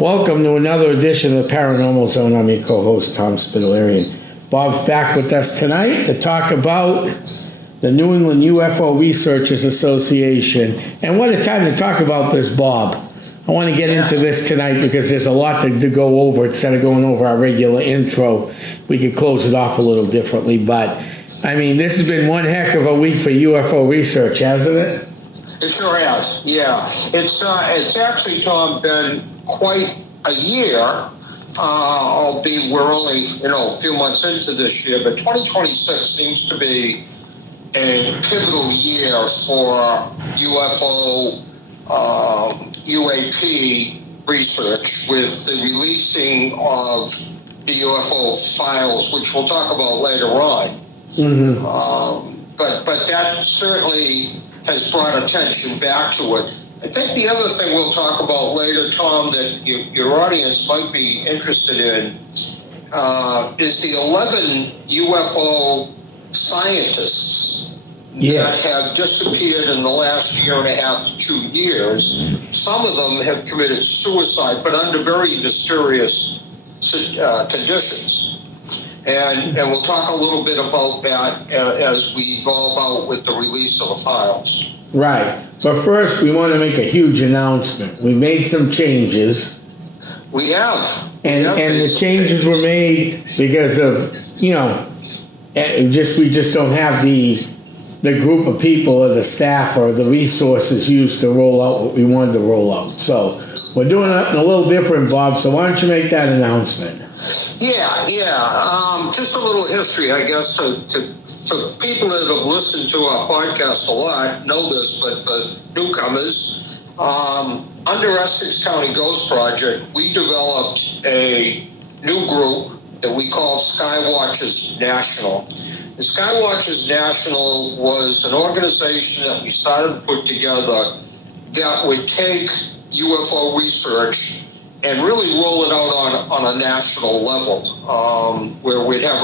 Welcome to another edition of the Paranormal Zone. I'm your co-host, Tom Spitalere. Bob's back with us tonight to talk about the New England UFO Researchers Association. And what a time to talk about this, Bob. I want to get into this tonight because there's a lot to go over. Instead of going over our regular intro, we could close it off a little differently. But, I mean, this has been one heck of a week for UFO research, hasn't it? It sure has, yeah. It's actually, Tom, been quite a year, albeit we're only, a few months into this year, but 2026 seems to be a pivotal year for UFO, UAP research with the releasing of the UFO files, which we'll talk about later on. Mm-hmm. But that certainly has brought attention back to it. I think the other thing we'll talk about later, Tom, that your audience might be interested in is the 11 UFO scientists that have disappeared in the last year and a half to 2 years. Some of them have committed suicide, but under very mysterious conditions. And we'll talk a little bit about that as we evolve out with the release of the files. Right. But first, we want to make a huge announcement. We made some changes. We have. And the changes were made because of, we just don't have the group of people or the staff or the resources used to roll out what we wanted to roll out. So we're doing it a little different, Bob. So why don't you make that announcement? Yeah. Just a little history, I guess, for people that have listened to our podcast a lot know this, but for newcomers, under Essex County Ghost Project, we developed a new group that we call Skywatchers National. The Skywatchers National was an organization that we started to put together that would take UFO research and really roll it out on a national level, where we'd have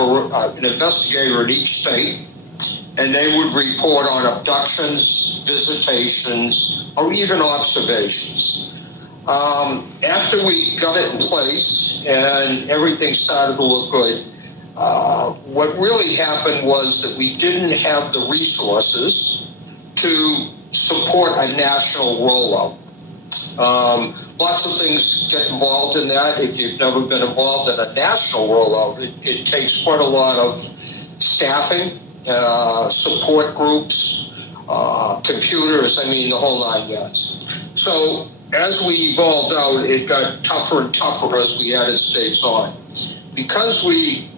an investigator in each state, and they would report on abductions, visitations, or even observations. After we got it in place and everything started to look good, what really happened was that we didn't have the resources to support a national rollout. Lots of things get involved in that. If you've never been involved in a national rollout, it takes quite a lot of staffing, support groups, computers, the whole nine yards. So as we evolved out, it got tougher and tougher as we added states on. Because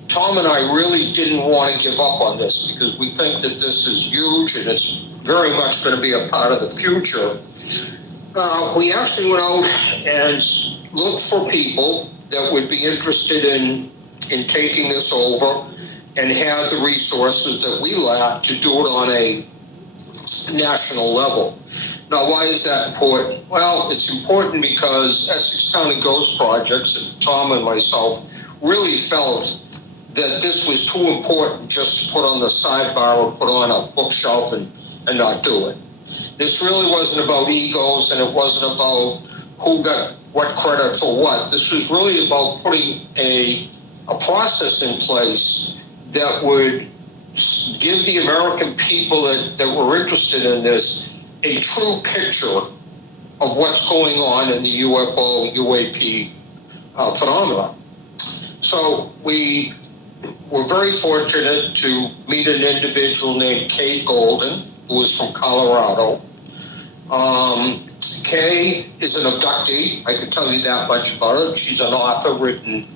Tom and I really didn't want to give up on this because we think that this is huge and it's very much going to be a part of the future. We actually went out and looked for people that would be interested in taking this over and have the resources that we lack to do it on a national level. Now, why is that important? Well, it's important because Essex County Ghost Projects, and Tom and myself, really felt that this was too important just to put on the sidebar or put on a bookshelf and not do it. This really wasn't about egos, and it wasn't about who got what credit for what. This was really about putting a process in place that would give the American people that were interested in this a true picture of what's going on in the UFO, UAP phenomena. So we were very fortunate to meet an individual named Kay Golden, who was from Colorado. Kay is an abductee. I can tell you that much about her. She's an author, written,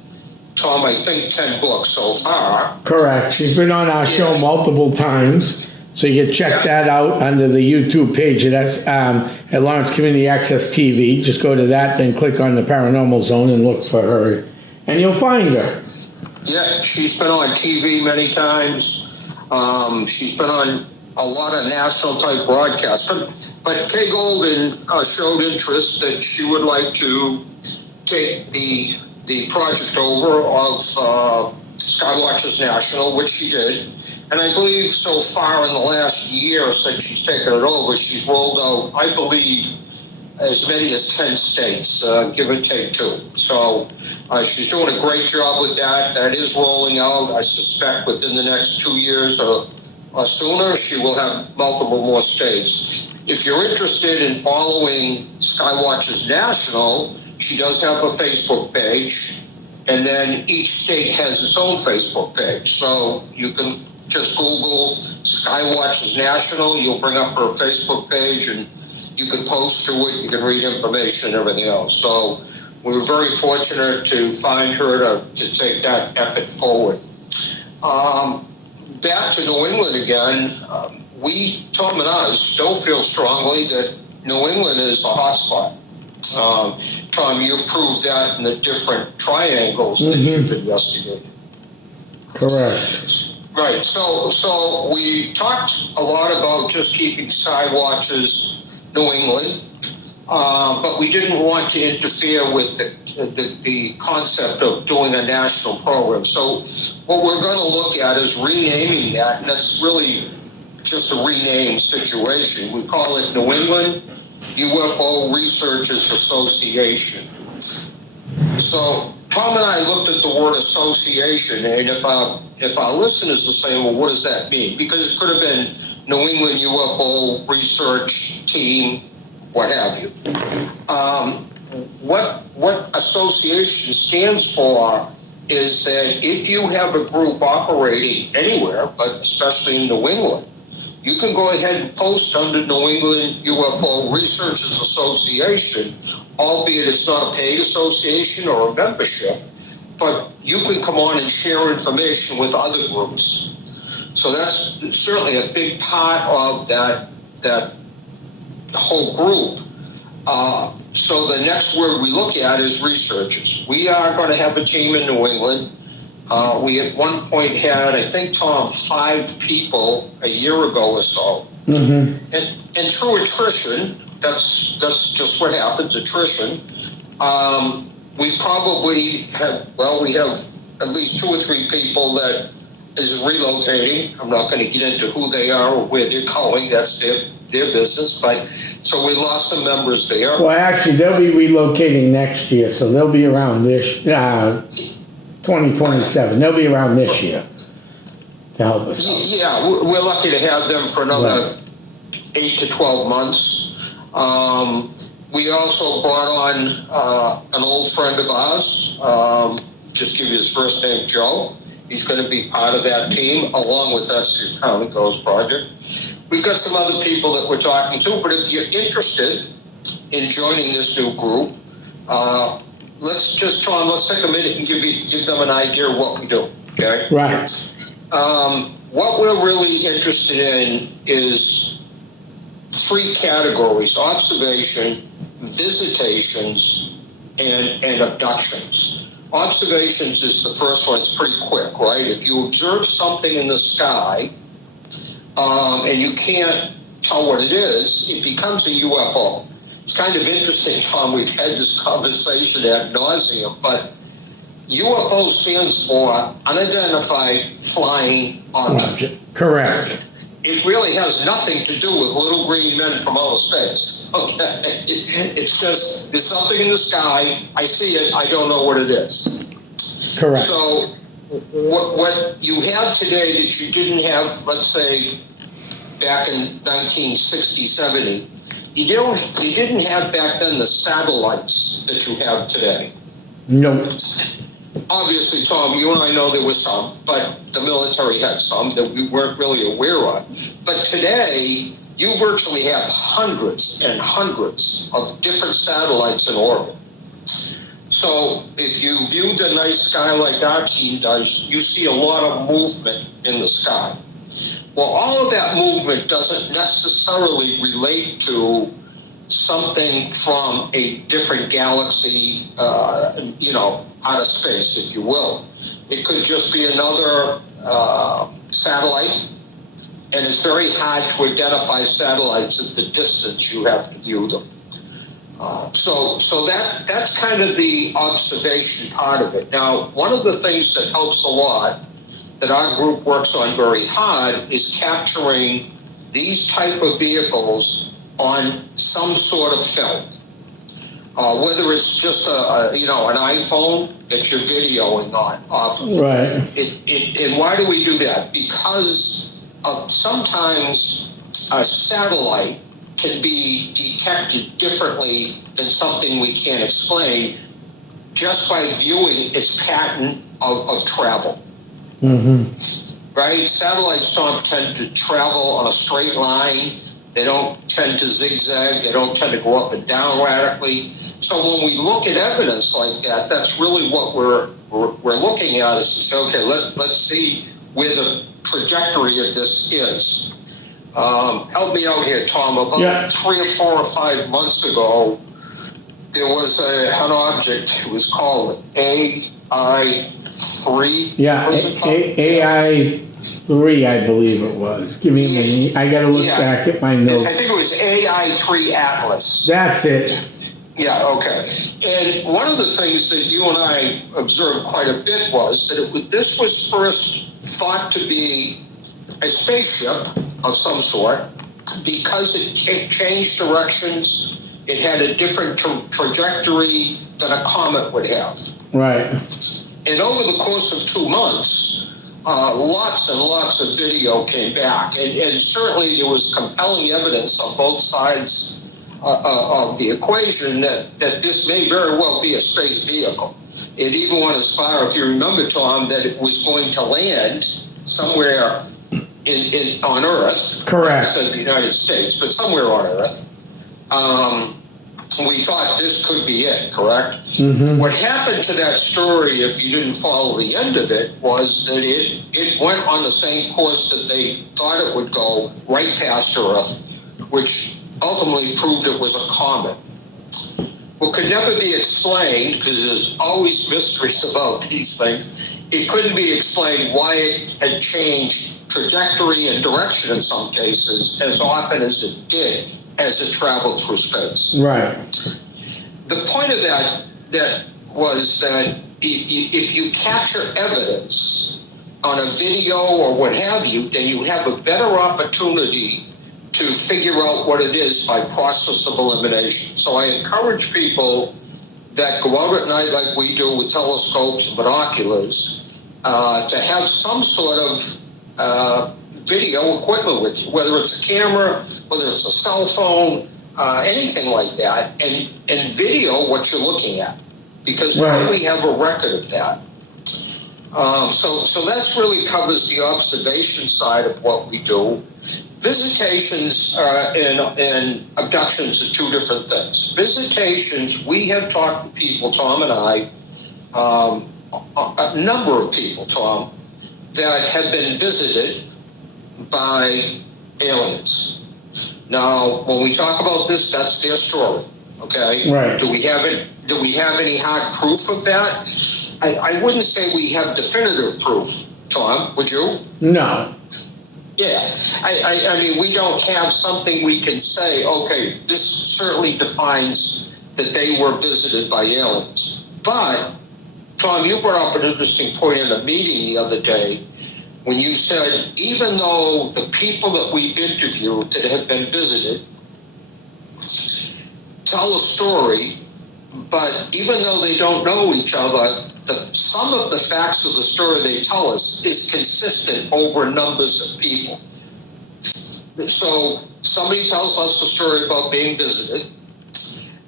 Tom, I think 10 books so far. Correct. She's been on our show multiple times. So you can check that out under the YouTube page. That's at Lawrence Community Access TV. Just go to that, then click on the Paranormal Zone and look for her, and you'll find her. Yeah, she's been on TV many times. She's been on a lot of national-type broadcasts. But Kay Golden showed interest that she would like to take the project over of Skywatchers National, which she did. And I believe so far in the last year since she's taken it over, she's rolled out, I believe, as many as 10 states, give or take 2. So she's doing a great job with that. That is rolling out. I suspect within the next 2 years or sooner, she will have multiple more states. If you're interested in following Skywatchers National, she does have a Facebook page, and then each state has its own Facebook page. So you can just Google Skywatchers National. You'll bring up her Facebook page, and you can post to it. You can read information and everything else. So we were very fortunate to find her to take that effort forward. Back to New England again. Tom and I, still feel strongly that New England is a hotspot. Tom, you've proved that in the different triangles that you've investigated. Correct. Right. So we talked a lot about just keeping Skywatchers New England, but we didn't want to interfere with the concept of doing a national program. So what we're going to look at is renaming that, and that's really just a rename situation. We call it New England UFO Researchers Association. So Tom and I looked at the word association, and if our listeners are saying, well, what does that mean? Because it could have been New England UFO Research Team, what have you. What association stands for is that if you have a group operating anywhere, but especially in New England, you can go ahead and post under New England UFO Researchers Association, albeit it's not a paid association or a membership, but you can come on and share information with other groups. So that's certainly a big part of that whole group. So the next word we look at is researchers. We are going to have a team in New England. We at one point had, I think, Tom, 5 people a year ago or so. Mm-hmm. And through attrition, that's just what happens, attrition. We probably we have at least 2 or 3 people that is relocating. I'm not going to get into who they are or where they're going. That's their business. But so we lost some members there. Well, actually, they'll be relocating next year, so they'll be around this 2027. They'll be around this year to help us out. Yeah, we're lucky to have them for another 8 to 12 months. We also brought on an old friend of ours. Just give you his first name, Joe. He's going to be part of that team, along with us through County Goes Project. We've got some other people that we're talking to, but if you're interested in joining this new group, let's take a minute and give them an idea of what we do, okay? Right. What we're really interested in is 3 categories: observation, visitations, and abductions. Observations is the first one. It's pretty quick, right? If you observe something in the sky and you can't tell what it is, it becomes a UFO. It's kind of interesting, Tom. We've had this conversation ad nauseum, but UFO stands for Unidentified Flying Object. Correct. It really has nothing to do with little green men from outer space. Okay, it's just there's something in the sky. I see it. I don't know what it is. Correct. So what you have today that you didn't have, let's say, back in 1960, 70, you didn't have back then the satellites that you have today. No. Obviously, Tom, you and I know there was some, but the military had some that we weren't really aware of. But today, you virtually have hundreds and hundreds of different satellites in orbit. So if you view the night sky like our team does, you see a lot of movement in the sky. Well, all of that movement doesn't necessarily relate to something from a different galaxy, out of space, if you will. It could just be another satellite, and it's very hard to identify satellites at the distance you have to view them. So that's kind of the observation part of it. Now, one of the things that helps a lot that our group works on very hard is capturing these type of vehicles on some sort of film. Whether it's just an iPhone that you're videoing off of. Right. And why do we do that? Because sometimes a satellite can be detected differently than something we can't explain just by viewing its pattern of travel. Mm-hmm. Right? Satellites don't tend to travel on a straight line. They don't tend to zigzag. They don't tend to go up and down radically. So when we look at evidence like that, that's really what we're looking at is to say, okay, let's see where the trajectory of this is. Help me out here, Tom. About 3 or 4 or 5 months ago, there was an object. It was called AI3. Yeah, AI3, I believe it was. Give me a minute. I got to look back at my notes. I think it was AI3 Atlas. That's it. Yeah, okay. And one of the things that you and I observed quite a bit was that this was first thought to be a spaceship of some sort because it changed directions. It had a different trajectory than a comet would have. Right. And over the course of 2 months, lots and lots of video came back. And certainly there was compelling evidence on both sides of the equation that this may very well be a space vehicle. It even went as far, if you remember, Tom, that it was going to land somewhere on Earth. Correct. I said the United States, but somewhere on Earth. We thought this could be it, correct? Mm-hmm. What happened to that story, if you didn't follow the end of it, was that it went on the same course that they thought it would go, right past Earth, which ultimately proved it was a comet. What could never be explained, because there's always mysteries about these things, it couldn't be explained why it had changed trajectory and direction in some cases as often as it did as it traveled through space. Right. The point of that was that if you capture evidence on a video or what have you, then you have a better opportunity to figure out what it is by process of elimination. So I encourage people that go out at night like we do with telescopes and binoculars to have some sort of video equipment with you, whether it's a camera, whether it's a cell phone, anything like that, and video what you're looking at, because now we have a record of that. So that's really covers the observation side of what we do. Visitations and abductions are two different things. Visitations, we have talked to people, Tom and I, a number of people, Tom, that have been visited by aliens. Now, when we talk about this, that's their story. Okay. Right. Do we have any hard proof of that? I wouldn't say we have definitive proof, Tom. Would you? No. Yeah. I mean, we don't have something we can say, okay, this certainly defines that they were visited by aliens. But, Tom, you brought up an interesting point in a meeting the other day when you said, even though the people that we've interviewed that have been visited tell a story, but even though they don't know each other, some of the facts of the story they tell us is consistent over numbers of people. So somebody tells us a story about being visited.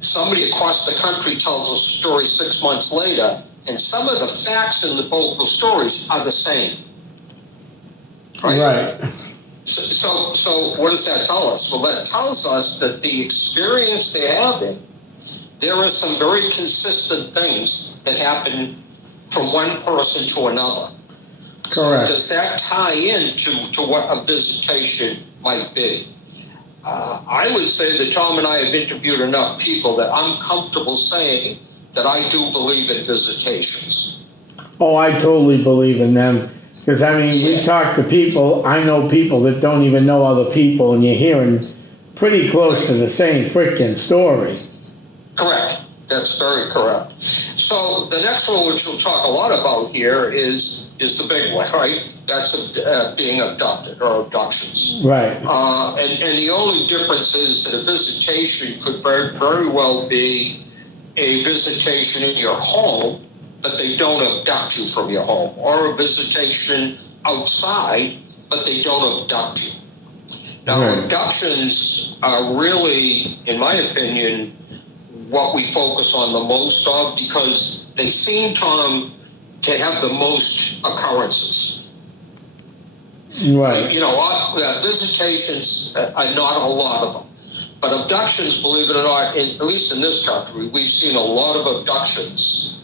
Somebody across the country tells us a story 6 months later, and some of the facts in both the stories are the same. Right. So what does that tell us? Well, that tells us that the experience they're having, there are some very consistent things that happen from one person to another. Correct. So does that tie into what a visitation might be? I would say that Tom and I have interviewed enough people that I'm comfortable saying that I do believe in visitations. Oh, I totally believe in them. Because, I mean, we talk to people, I know people that don't even know other people, and you're hearing pretty close to the same freaking story. Correct. That's very correct. So the next one, which we'll talk a lot about here, is is the big one, right? That's being abducted or abductions. Right. And the only difference is that a visitation could very well be a visitation in your home, but they don't abduct you from your home, or a visitation outside, but they don't abduct you. Now, abductions are really, in my opinion, what we focus on the most of, because they seem, Tom, to have the most occurrences. Right. You know, visitations are not a lot of them. But abductions, believe it or not, at least in this country, we've seen a lot of abductions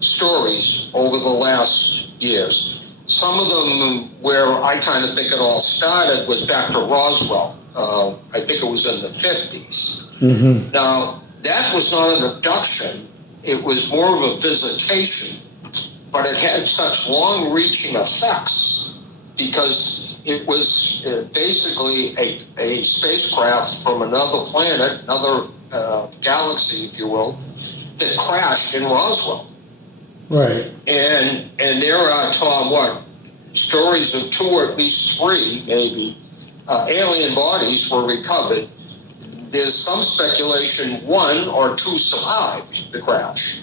stories over the last years. Some of them where I kind of think it all started was back to Roswell. I think it was in the 50s. Mm-hmm. Now, that was not an abduction. It was more of a visitation. But it had such long-reaching effects because it was basically a spacecraft from another planet, another galaxy, if you will, that crashed in Roswell. Right. And there are, Tom, stories of 2 or at least 3, maybe, alien bodies were recovered. There's some speculation 1 or 2 survived the crash.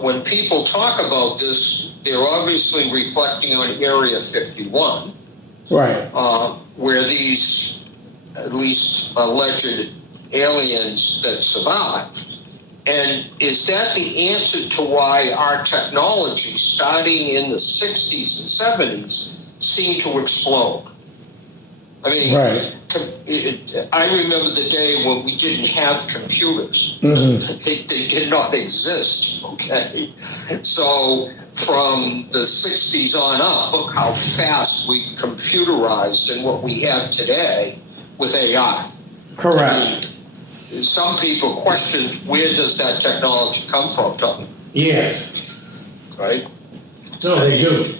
When people talk about this, they're obviously reflecting on Area 51, right, where these, at least alleged aliens that survived. And is that the answer to why our technology, starting in the 60s and 70s, seemed to explode? I mean, right. I remember the day when we didn't have computers. Mm-hmm. They did not exist, okay? So from the 60s on up, look how fast we've computerized and what we have today with AI. Correct. I mean, some people question, where does that technology come from, Tom? Yes. Right? No, they do.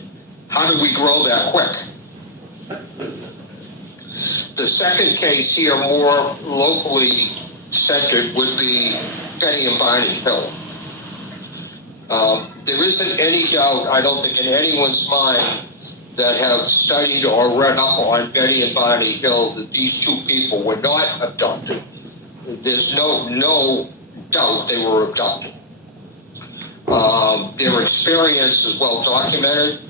How did we grow that quick? The second case here, more locally centered, would be Betty and Barney Hill. There isn't any doubt, I don't think, in anyone's mind that have studied or read up on Betty and Barney Hill that these 2 people were not abducted. There's no doubt they were abducted. Their experience is well documented.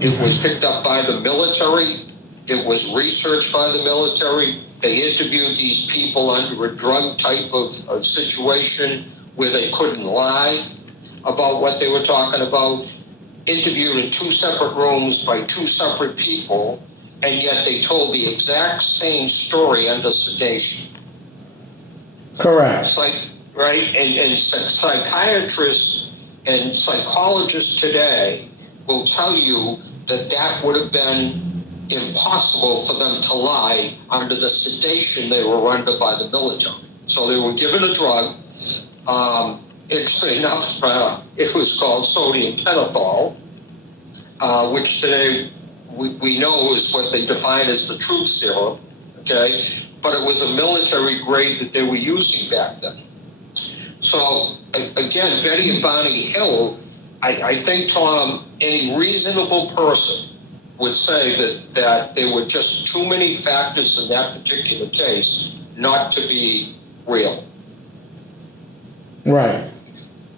It was picked up by the military. It was researched by the military. They interviewed these people under a drug type of situation where they couldn't lie about what they were talking about. Interviewed in 2 separate rooms by 2 separate people, and yet they told the exact same story under sedation. Correct. Right? And psychiatrists and psychologists today will tell you that would have been impossible for them to lie under the sedation they were under by the military. So they were given a drug. Interesting enough, it was called sodium pentothal, which today we know is what they define as the truth serum. Okay, but it was a military grade that they were using back then. So again, Betty and Barney Hill, I think, Tom, any reasonable person would say that there were just too many factors in that particular case not to be real. Right.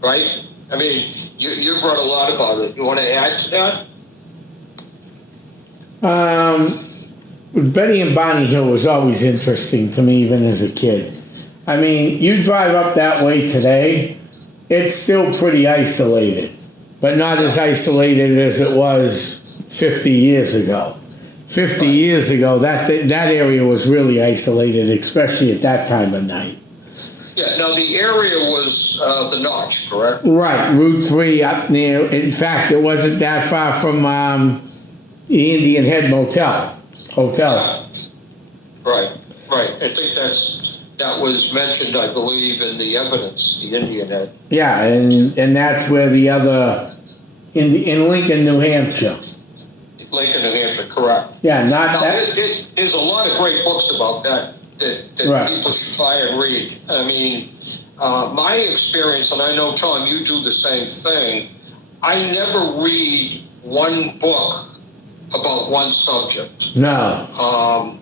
Right? I mean, you've read a lot about it. You want to add to that? Betty and Barney Hill was always interesting to me, even as a kid. I mean, you drive up that way today, it's still pretty isolated, but not as isolated as it was 50 years ago. 50 years ago, that area was really isolated, especially at that time of night. Yeah, now the area was the Notch, correct? Right, Route 3 up near, in fact, it wasn't that far from the Indian Head Hotel. Right. I think that was mentioned, I believe, in the evidence, the Indian Head. Yeah, and that's where the other, in Lincoln, New Hampshire. Lincoln, New Hampshire, correct. Yeah, there's a lot of great books about that right. People should buy and read. I mean, my experience, and I know, Tom, you do the same thing, I never read one book about one subject. No.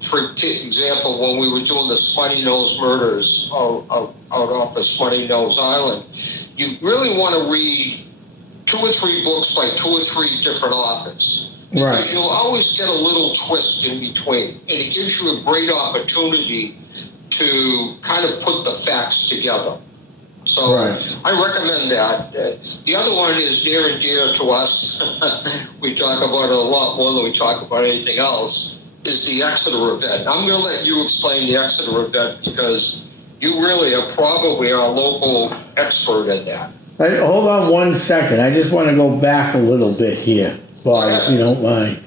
For example, when we were doing the Smutty Nose murders out off of Smutty Nose Island, you really want to read 2 or 3 books by 2 or 3 different authors. Because Right. you'll always get a little twist in between. And it gives you a great opportunity to kind of put the facts together. So Right. I recommend that. The other one is near and dear to us. We talk about it a lot more than we talk about anything else, is the Exeter event. I'm going to let you explain the Exeter event because you really are probably our local expert in that. Right, hold on 1 second. I just want to go back a little bit here, Bob, if you don't mind.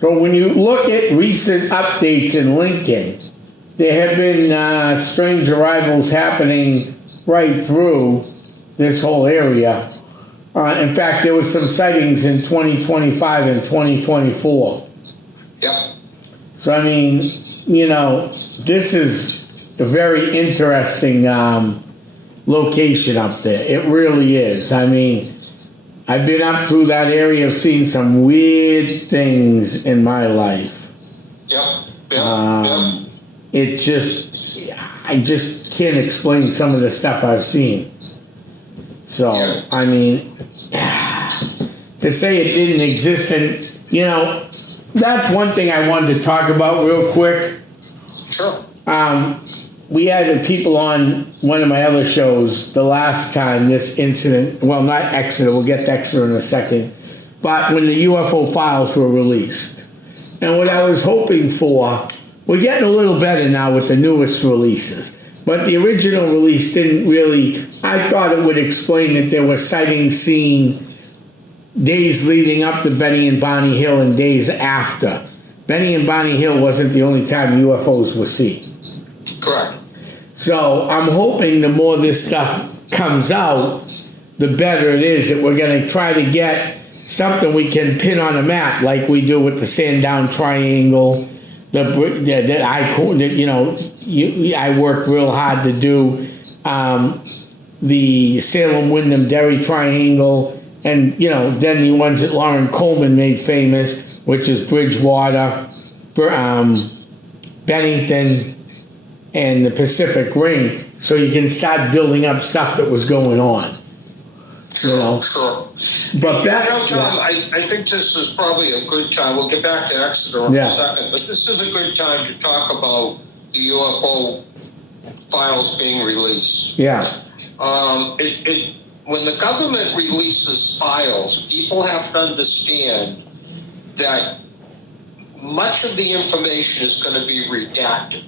So when you look at recent updates in Lincoln, there have been strange arrivals happening right through this whole area. In fact, there was some sightings in 2025 and 2024. Yep. So, I mean, this is a very interesting location up there. It really is. I mean, I've been up through that area. I've seen some weird things in my life. Yep. Yep. It just, I just can't explain some of the stuff I've seen. So, Yeah. I mean, to say it didn't exist, and, that's one thing I wanted to talk about real quick. Sure. We had people on one of my other shows the last time this incident, well, not Exeter, we'll get to Exeter in a second, but when the UFO files were released. And what I was hoping for, we're getting a little better now with the newest releases, but the original release didn't really, I thought it would explain that there were sightings seen days leading up to Benny and Bonnie Hill and days after. Benny and Bonnie Hill wasn't the only time UFOs were seen. Correct. So I'm hoping the more this stuff comes out, the better it is that we're going to try to get something we can pin on a map like we do with the Sandown Triangle. I work real hard to do the Salem-Wyndham-Derry Triangle, and then the ones that Lauren Coleman made famous, which is Bridgewater, Bennington, and the Pacific Ring, so you can start building up stuff that was going on. Sure. But Tom, I think this is probably a good time. We'll get back to Exeter in a second, but this is a good time to talk about the UFO files being released. Yeah. When the government releases files, people have to understand that much of the information is going to be redacted.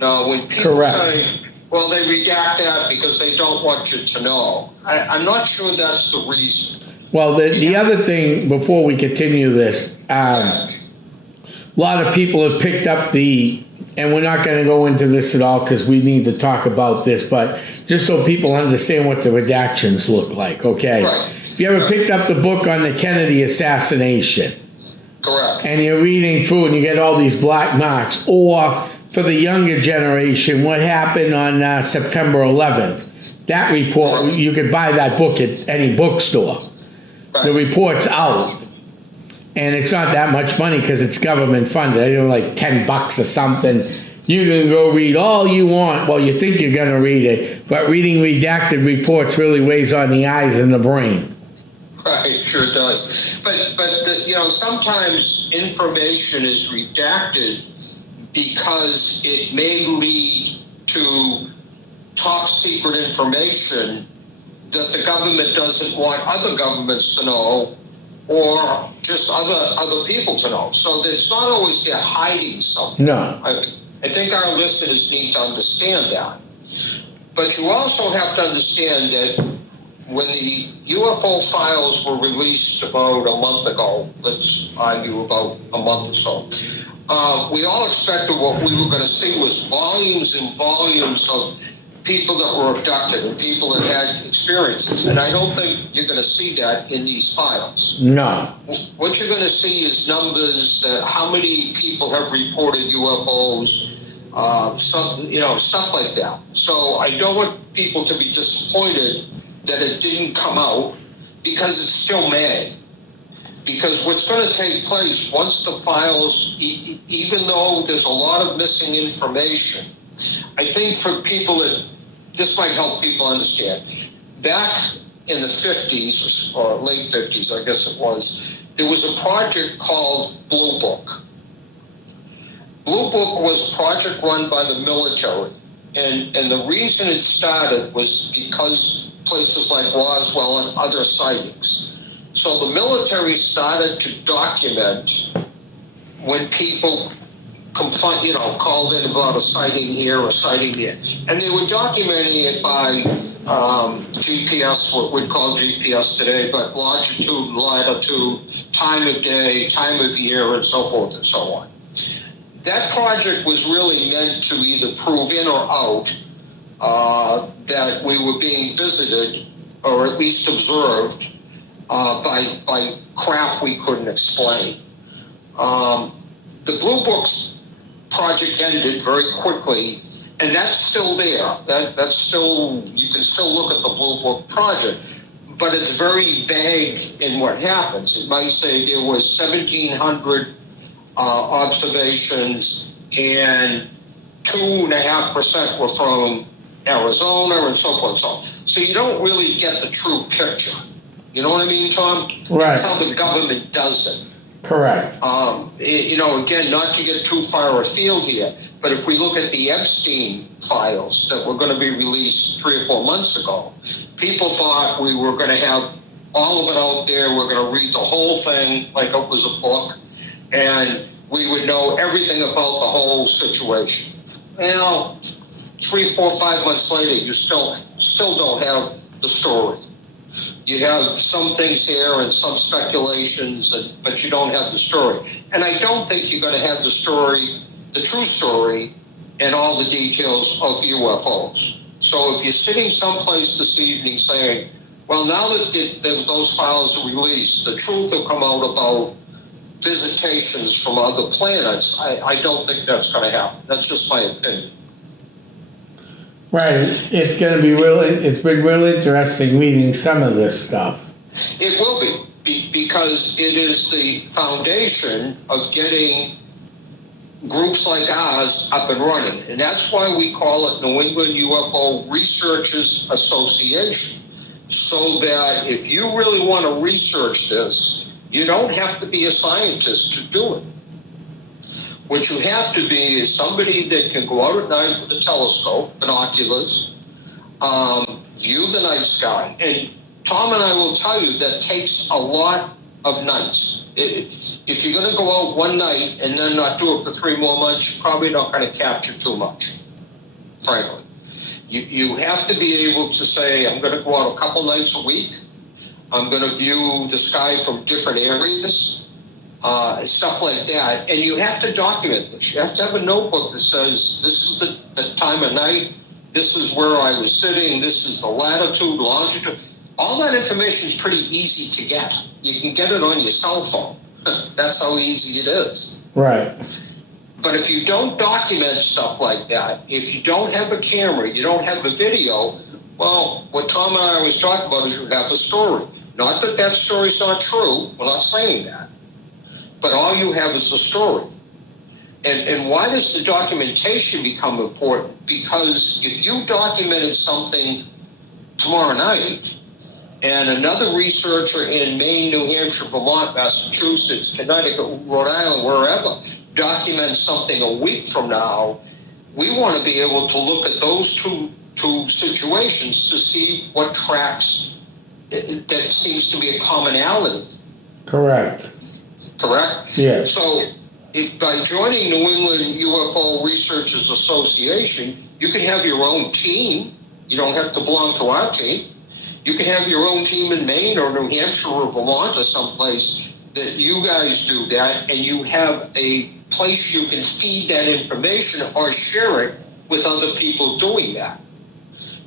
Now, when people say, well, they redact that because they don't want you to know, I'm not sure that's the reason. Well, the other thing, before we continue this, a lot of people have picked up and we're not going to go into this at all because we need to talk about this, but just so people understand what the redactions look like, okay? Right. If you ever picked up the book on the Kennedy assassination, correct, and you're reading through and you get all these black marks, or for the younger generation, what happened on September 11th, that report, you could buy that book at any bookstore. right. The report's out. And it's not that much money because it's government funded. I don't know, like $10 or something. You can go read all you want. Well, you think you're going to read it, but reading redacted reports really weighs on the eyes and the brain. Right, sure does. But sometimes information is redacted because it may lead to top secret information that the government doesn't want other governments to know, or just other people to know. So it's not always they're hiding something. No. I think our listeners need to understand that. But you also have to understand that when the UFO files were released about a month ago, let's argue about a month or so, we all expected what we were going to see was volumes and volumes of people that were abducted and people that had experiences. And I don't think you're going to see that in these files. No. What you're going to see is numbers, how many people have reported UFOs, stuff like that. So I don't want people to be disappointed that it didn't come out because it's still May. Because what's going to take place once the files, even though there's a lot of missing information, I think for people that, this might help people understand. Back in the 50s, or late 50s, I guess it was, there was a project called Blue Book. Blue Book was a project run by the military. And the reason it started was because places like Roswell and other sightings. So the military started to document when people called in about a sighting here or a sighting there. And they were documenting it by GPS, what we'd call GPS today, but longitude and latitude, time of day, time of year, and so forth and so on. That project was really meant to either prove in or out that we were being visited or at least observed by craft we couldn't explain. The Blue Books project ended very quickly, and that's still there. That's still, you can still look at the Blue Book project, but it's very vague in what happens. It might say there was 1,700 observations, and 2.5% were from Arizona, and so forth and so on. So you don't really get the true picture. You know what I mean, Tom? Right. That's how the government does it. Correct. Again, not to get too far afield here, but if we look at the Epstein files that were going to be released 3 or 4 months ago, people thought we were going to have all of it out there. We're going to read the whole thing like it was a book, and we would know everything about the whole situation. Well, 3, 4, 5 months later, you still don't have the story. You have some things here and some speculations, but you don't have the story. And I don't think you're going to have the story, the true story, and all the details of UFOs. So if you're sitting someplace this evening saying, well, now that those files are released, the truth will come out about visitations from other planets, I don't think that's going to happen. That's just my opinion. Right. It's going to be it's been really interesting reading some of this stuff. It will be because it is the foundation of getting groups like ours up and running. And that's why we call it New England UFO Researchers Association. So that if you really want to research this, you don't have to be a scientist to do it. What you have to be is somebody that can go out at night with a telescope, binoculars, view the night sky. And Tom and I will tell you that takes a lot of nights. If you're going to go out one night and then not do it for 3 more months, you're probably not going to capture too much, frankly. You have to be able to say, I'm going to go out a couple nights a week. I'm going to view the sky from different areas. Stuff like that, and you have to document this. You have to have a notebook that says, this is the time of night, this is where I was sitting, this is the latitude, longitude. All that information is pretty easy to get. You can get it on your cell phone. That's how easy it is. Right. But if you don't document stuff like that, if you don't have a camera, you don't have a video, well, what Tom and I always talk about is you have a story. Not that that story's not true, we're not saying that. But all you have is the story. And why does the documentation become important? Because if you documented something tomorrow night, and another researcher in Maine, New Hampshire, Vermont, Massachusetts, Connecticut, Rhode Island, wherever, documents something a week from now, we want to be able to look at those two situations to see what tracks that seems to be a commonality. Correct. Correct? Yes. So by joining New England UFO Researchers Association, you can have your own team. You don't have to belong to our team. You can have your own team in Maine or New Hampshire or Vermont or someplace that you guys do that, and you have a place you can feed that information or share it with other people doing that.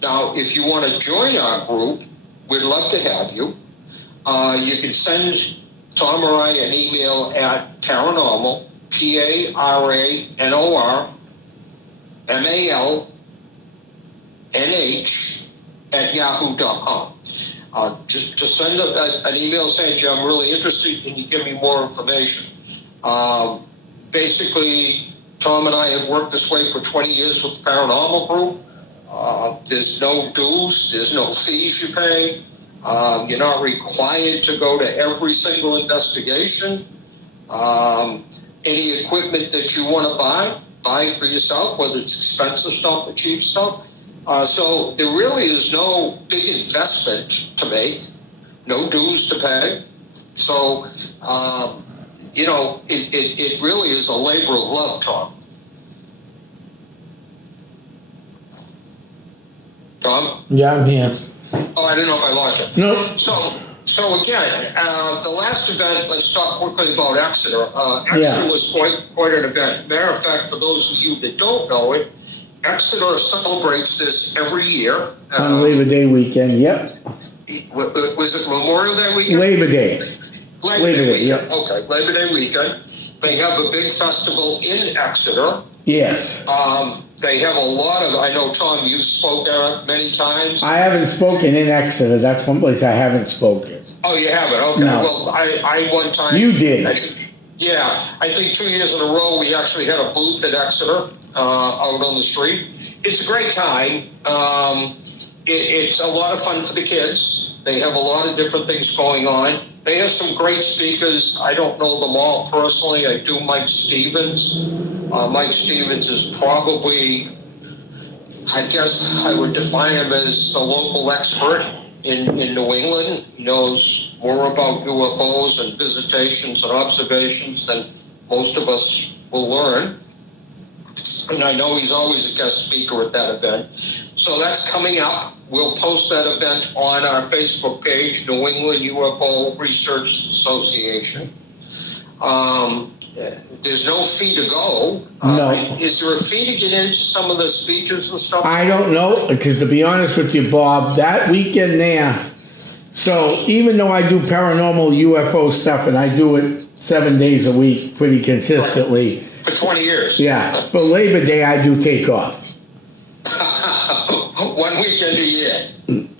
Now, if you want to join our group, we'd love to have you. You can send Tom or I an email at Paranormal, PARANORMALNH @yahoo.com. Just send an email saying, "Gee, I'm really interested. Can you give me more information?" Basically, Tom and I have worked this way for 20 years with the Paranormal Group. There's no dues. There's no fees you pay. You're not required to go to every single investigation. Any equipment that you want to buy for yourself, whether it's expensive stuff or cheap stuff. So there really is no big investment to make, no dues to pay. So, it really is a labor of love, Tom. Tom? Yeah, I'm here. Oh, I didn't know if I lost you. No. So again, the last event, let's talk quickly about Exeter. Exeter was quite an event. Matter of fact, for those of you that don't know it, Exeter celebrates this every year. On Labor Day weekend, yep. Was it Memorial Day weekend? Labor Day. Labor Day weekend. Yep. Okay, Labor Day weekend. They have a big festival in Exeter. Yes. They have a lot of, I know, Tom, you've spoken many times. I haven't spoken in Exeter. That's one place I haven't spoken. Oh, you haven't? Okay. No. Well, I one time. You did. I think 2 years in a row we actually had a booth at Exeter out on the street. It's a great time. It's a lot of fun for the kids. They have a lot of different things going on. They have some great speakers. I don't know them all personally. I do Mike Stevens. Mike Stevens is probably, I guess I would define him as the local expert in New England. He knows more about UFOs and visitations and observations than most of us will learn. And I know he's always a guest speaker at that event. So that's coming up. We'll post that event on our Facebook page, New England UFO Research Association. There's no fee to go. No. Is there a fee to get into some of the speeches and stuff? I don't know, because to be honest with you, Bob, that weekend there, so even though I do paranormal UFO stuff, and I do it 7 days a week pretty consistently. For 20 years. Yeah. For Labor Day, I do take off. 1 weekend a year.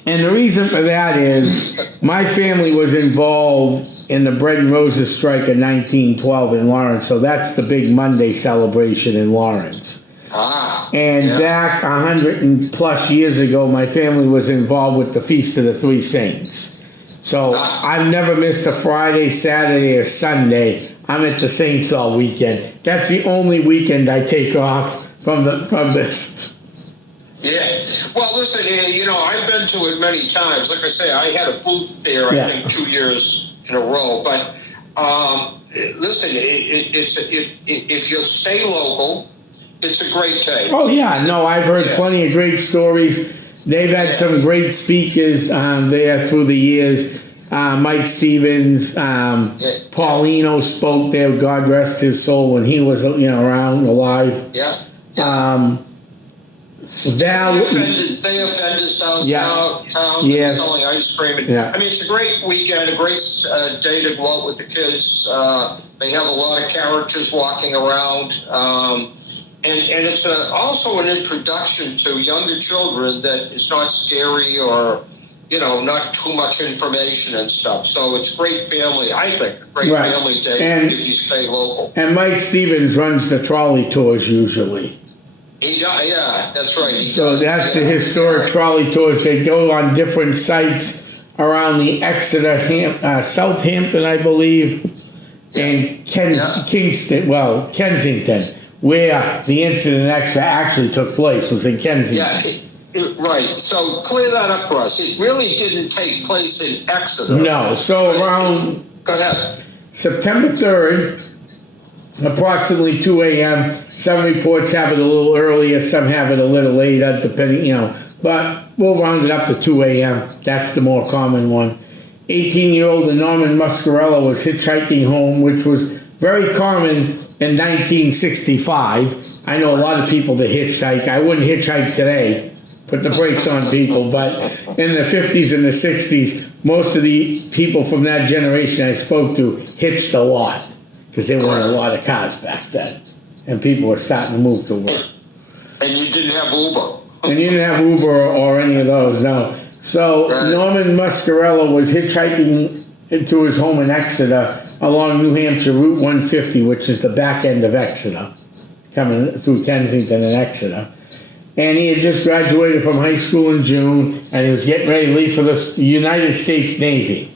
And the reason for that is my family was involved in the Bread and Roses strike in 1912 in Lawrence, so that's the big Monday celebration in Lawrence. And back 100 and plus years ago, my family was involved with the Feast of the Three Saints. So I've never missed a Friday, Saturday, or Sunday. I'm at the Saints all weekend. That's the only weekend I take off from this. Yeah. Well, listen, I've been to it many times. Like I say, I had a booth there, I think, 2 years in a row. But listen, if you stay local, it's a great day. Oh, yeah. No, I've heard plenty of great stories. They've had some great speakers there through the years. Mike Stevens, Paulino spoke there, God rest his soul, when he was around, alive. Yeah. They have vendors downtown selling ice cream. I mean, it's a great weekend, a great day to go out with the kids. They have a lot of characters walking around. And it's also an introduction to younger children that is not scary or, not too much information and stuff. So it's great family, I think, great family day if you stay local. And Mike Stevens runs the trolley tours usually. Yeah, that's right. That's the historic trolley tours. They go on different sites around the Exeter, Southampton, I believe, and Kensington, where the incident actually took place, was in Kensington. Yeah, right. So clear that up for us. It really didn't take place in Exeter. No. So around Go ahead. September 3rd, approximately 2 a.m., some reports have it a little earlier, some have it a little later, depending, but we'll round it up to 2 a.m. That's the more common one. 18-year-old Norman Muscarella was hitchhiking home, which was very common in 1965. I know a lot of people that hitchhike. I wouldn't hitchhike today, put the brakes on people, but in the 50s and the 60s, most of the people from that generation I spoke to hitched a lot because there weren't a lot of cars back then, and people were starting to move to work. And you didn't have Uber. And you didn't have Uber or any of those, no. So Norman Muscarella was hitchhiking into his home in Exeter along New Hampshire Route 150, which is the back end of Exeter, coming through Kensington and Exeter. And he had just graduated from high school in June, and he was getting ready to leave for the United States Navy.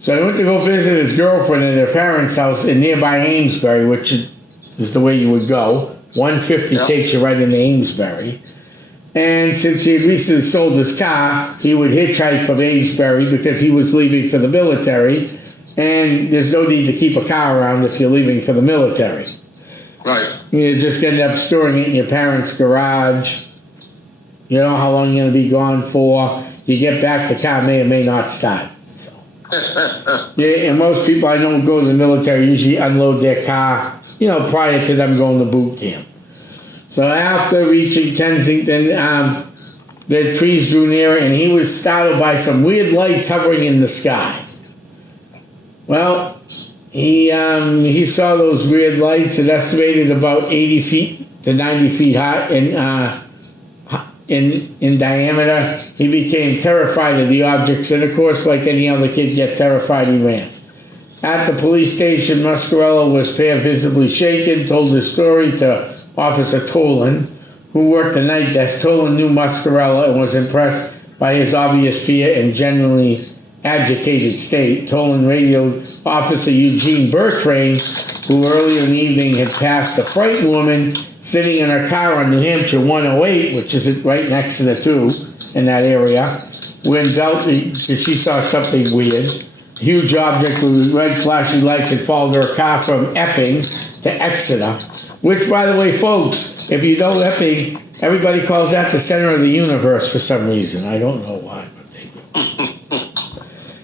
So he went to go visit his girlfriend at her parents' house in nearby Amesbury, which is the way you would go. 150 takes you right into Amesbury. And since he had recently sold his car, he would hitchhike from Amesbury because he was leaving for the military. And there's no need to keep a car around if you're leaving for the military. Right. You just end up storing it in your parents' garage. You know how long you're going to be gone for. You get back, the car may or may not start. So. Yeah, and most people I know who go to the military usually unload their car, prior to them going to boot camp. So after reaching Kensington, the trees drew near, and he was startled by some weird lights hovering in the sky. Well, he saw those weird lights. It estimated about 80 feet to 90 feet high in diameter. He became terrified of the objects, and of course, like any other kid get terrified, he ran. At the police station, Muscarella was visibly shaken, told his story to Officer Tolan, who worked the night desk. Tolan knew Muscarella and was impressed by his obvious fear and genuinely agitated state. Tolan radioed Officer Eugene Bertrain, who earlier in the evening had passed a frightened woman sitting in her car on New Hampshire 108, which is right next to the 2 in that area, because she saw something weird. A huge object with red flashing lights had followed her car from Epping to Exeter, which, by the way, folks, if you know Epping, everybody calls that the center of the universe for some reason. I don't know why, but they do.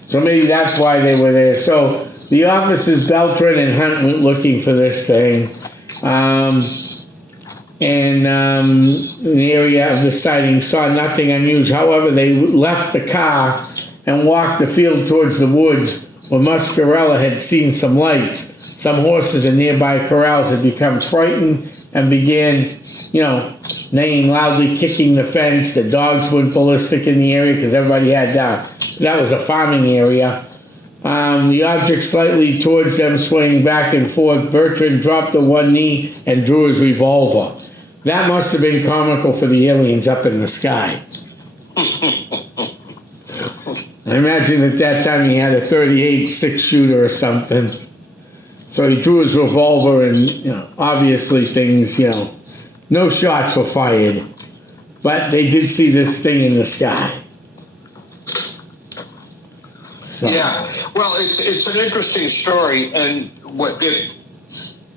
So maybe that's why they were there. So the officers Beltran and Hunt went looking for this thing. In the area of the sighting, saw nothing unusual. However, they left the car and walked the field towards the woods where Muscarella had seen some lights. Some horses in nearby corrals had become frightened and began, neighing loudly, kicking the fence. The dogs went ballistic in the area because everybody had that was a farming area. The object slightly towards them, swaying back and forth. Bertrand dropped to one knee and drew his revolver. That must have been comical for the aliens up in the sky. I imagine at that time he had a .38 6-shooter or something. So he drew his revolver and, obviously things, no shots were fired. But they did see this thing in the sky. So. Yeah, well, it's an interesting story, and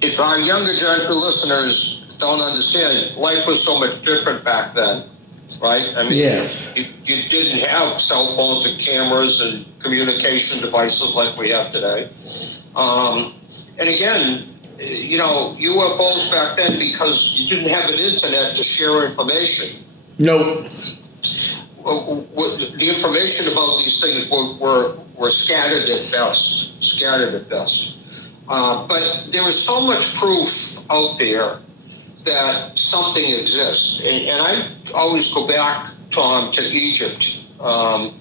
if our younger listeners don't understand, life was so much different back then, right? I mean, yes. You didn't have cell phones and cameras and communication devices like we have today. And again, UFOs back then, because you didn't have an internet to share information. Nope. The information about these things were scattered at best. But there was so much proof out there that something exists. And I always go back, Tom, to Egypt. And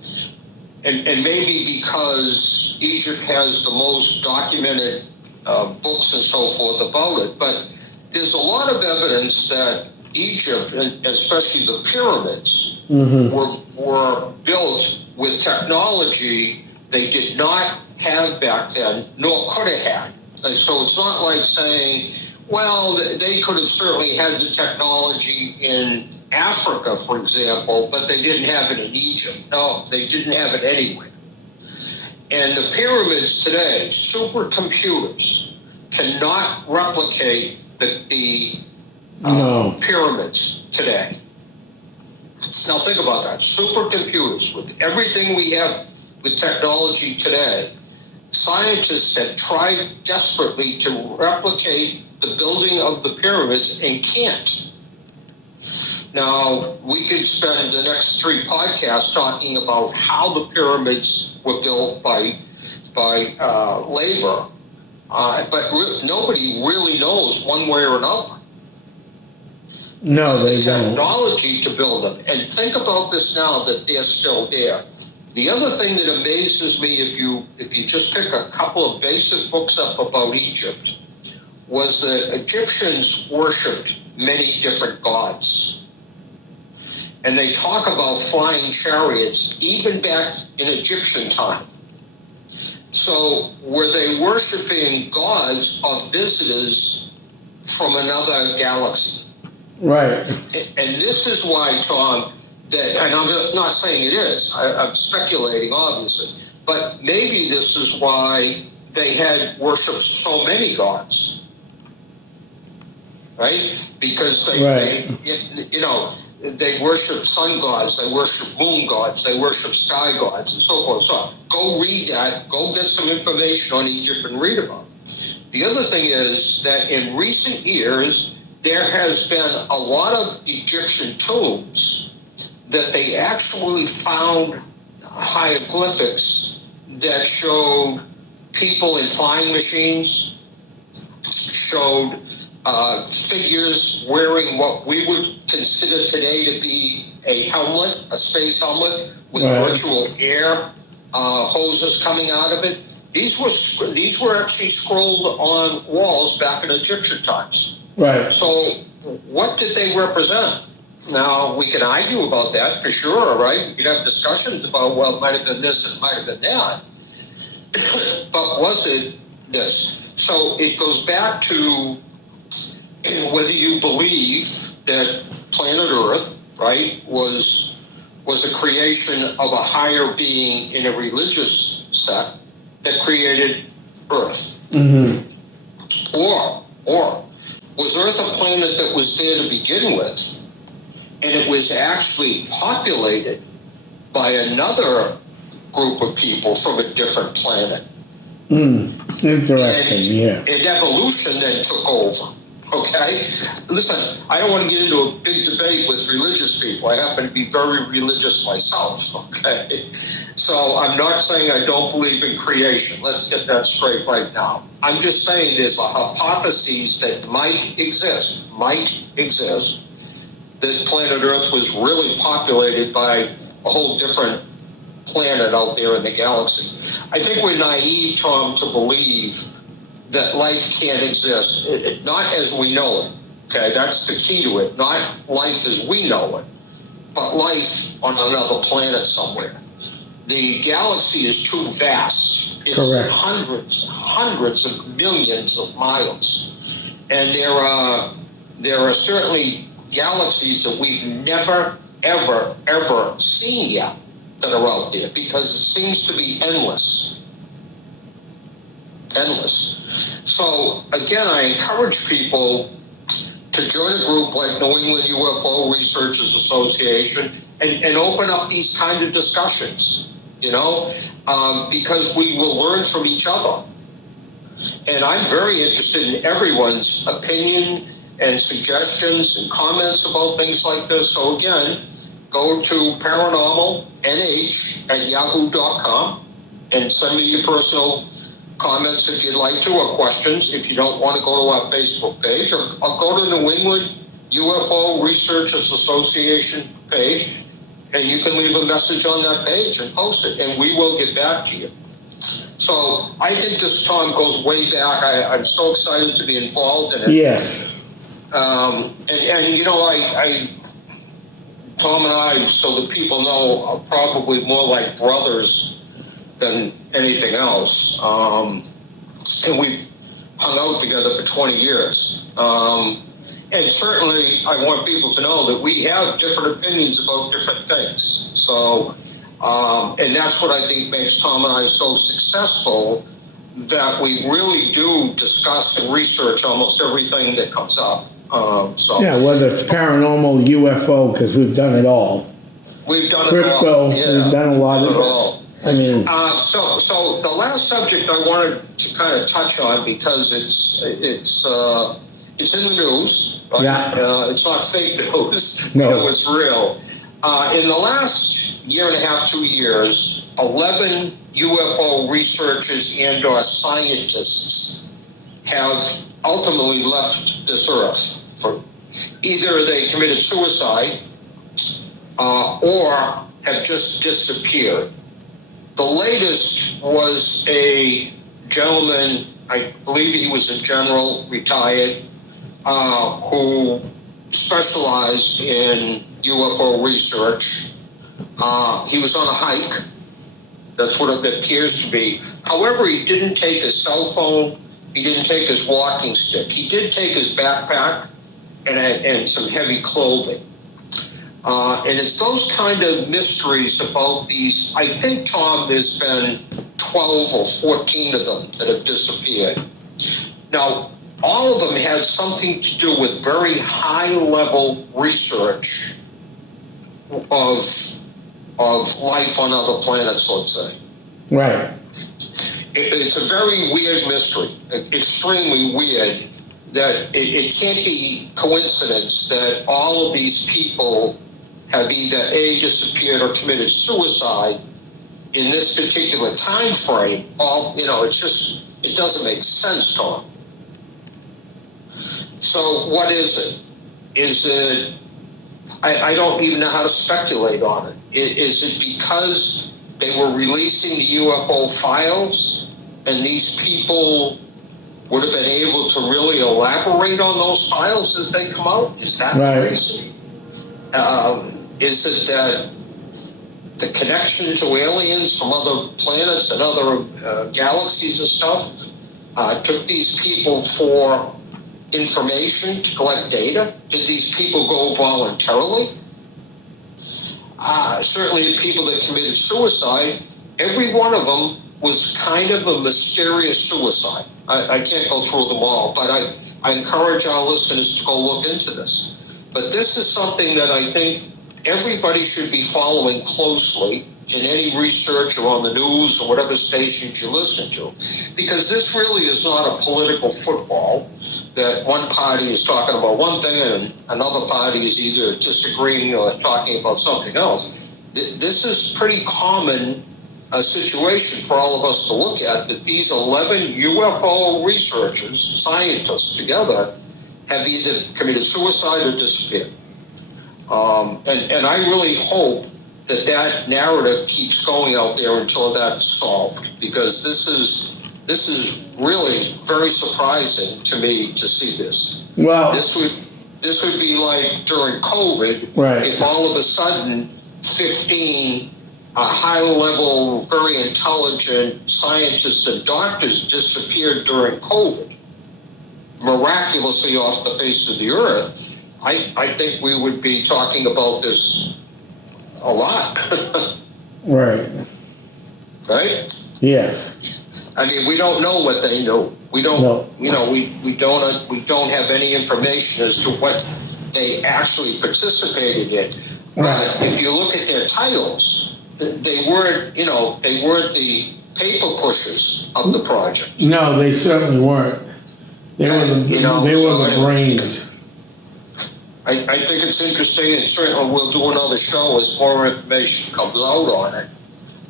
maybe because Egypt has the most documented books and so forth about it, but there's a lot of evidence that Egypt, and especially the pyramids, were built with technology they did not have back then, nor could have had. And so it's not like saying, well, they could have certainly had the technology in Africa, for example, but they didn't have it in Egypt. No, they didn't have it anywhere. And the pyramids today, supercomputers, cannot replicate the pyramids today. Now think about that. Supercomputers, with everything we have with technology today, scientists have tried desperately to replicate the building of the pyramids and can't. Now, we could spend the next 3 podcasts talking about how the pyramids were built by labor, but nobody really knows one way or another. No, they the don't. technology to build them. And think about this now that they're still there. The other thing that amazes me, if you just pick a couple of basic books up about Egypt, was that Egyptians worshipped many different gods. And they talk about flying chariots even back in Egyptian time. So were they worshiping gods or visitors from another galaxy? Right. And this is why, Tom, that, and I'm not saying it is, I'm speculating, obviously, but maybe this is why they had worshipped so many gods, right? Because they worship sun gods, they worship moon gods, they worship sky gods, and so forth. So go read that, go get some information on Egypt and read about it. The other thing is that in recent years, there has been a lot of Egyptian tombs that they actually found hieroglyphics that showed people in flying machines, showed figures wearing what we would consider today to be a helmet, a space helmet with virtual air hoses coming out of it. These were actually scrolled on walls back in Egyptian times. Right. So what did they represent? Now, we can argue about that for sure, right? We could have discussions about, well, it might have been this, it might have been that. But was it this? So it goes back to whether you believe that planet Earth, right, was a creation of a higher being in a religious sect that created Earth. Mm-hmm. Or was Earth a planet that was there to begin with, and it was actually populated by another group of people from a different planet? Interesting, yeah. And evolution then took over. Okay? Listen, I don't want to get into a big debate with religious people. I happen to be very religious myself, okay? So I'm not saying I don't believe in creation. Let's get that straight right now. I'm just saying there's a hypothesis that might exist, that planet Earth was really populated by a whole different planet out there in the galaxy. I think we're naive, Tom, to believe that life can't exist, not as we know it. Okay, that's the key to it. Not life as we know it, but life on another planet somewhere. The galaxy is too vast. It's Correct. hundreds of millions of miles. And there are certainly galaxies that we've never, ever seen yet that are out there, because it seems to be endless. So, again, I encourage people to join a group like New England UFO Researchers Association and open up these kind of discussions, because we will learn from each other. And I'm very interested in everyone's opinion and suggestions and comments about things like this. So, again, go to paranormalnh@yahoo.com and send me your personal comments if you'd like to, or questions if you don't want to go to our Facebook page, or go to New England UFO Researchers Association page, and you can leave a message on that page and post it, and we will get back to you. So I think this, Tom, goes way back. I'm so excited to be involved in it. Yes. Tom and I, so that people know, are probably more like brothers than anything else. And we've hung out together for 20 years. And certainly I want people to know that we have different opinions about different things. So, and that's what I think makes Tom and I so successful, that we really do discuss and research almost everything that comes up. Yeah, whether it's paranormal, UFO, because we've done it all. We've done Crypto, it all. Yeah, we've done a lot of it. I mean, so the last subject I wanted to kind of touch on, because it's in the news. But, it's not fake news. No, it's real. In the last year and a half, 2 years, 11 UFO researchers and/or scientists have ultimately left this Earth for either they committed suicide or have just disappeared. The latest was a gentleman, I believe he was a general, retired, who specialized in UFO research. He was on a hike. That's what it appears to be. However, he didn't take his cell phone. He didn't take his walking stick. He did take his backpack and some heavy clothing. And it's those kind of mysteries about these. I think, Tom, there's been 12 or 14 of them that have disappeared. Now, all of them had something to do with very high-level research of life on other planets, let's say. Right. It's a very weird mystery, extremely weird, that it can't be coincidence that all of these people have either A, disappeared or committed suicide in this particular time frame. It doesn't make sense, Tom. So what is it? Is it, I don't even know how to speculate on it. Is it because they were releasing the UFO files and these people would have been able to really elaborate on those files as they come out? Is that the reason? Is it that the connection to aliens from other planets and other galaxies and stuff took these people for information to collect data? Did these people go voluntarily? Certainly the people that committed suicide, every one of them was kind of a mysterious suicide. I can't go through them all, but I encourage our listeners to go look into this. But this is something that I think everybody should be following closely in any research or on the news or whatever stations you listen to, because this really is not a political football that one party is talking about one thing and another party is either disagreeing or talking about something else. This is pretty common situation for all of us to look at, that these 11 UFO researchers, scientists together, have either committed suicide or disappeared. And I really hope that narrative keeps going out there until that's solved, because this is really very surprising to me to see this. Well, this would be like during COVID, right, if all of a sudden 15 high-level, very intelligent scientists and doctors disappeared during COVID, miraculously off the face of the earth. I think we would be talking about this a lot. Right. Right? Yes. I mean, we don't know what they knew. We don't. No. We don't have any information as to what they actually participated in. Right. If you look at their titles, they weren't the paper pushers of the project. No, they certainly weren't. They were the brains. I think it's interesting, and certainly we'll do another show as more information comes out on it.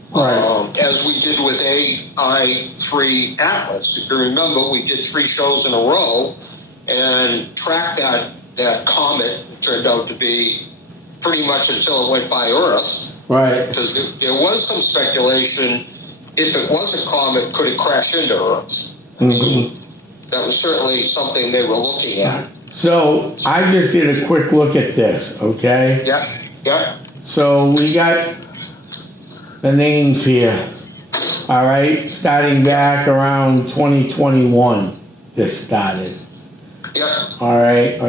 Right. As we did with AI-3 Atlas. If you remember, we did 3 shows in a row and tracked that comet. It turned out to be pretty much until it went by Earth. Right. Because there was some speculation, if it was a comet, could it crash into Earth? I mean, that was certainly something they were looking at. So I just did a quick look at this, okay? Yeah. So we got the names here, all right? Starting back around 2021, this started. Yeah. All right.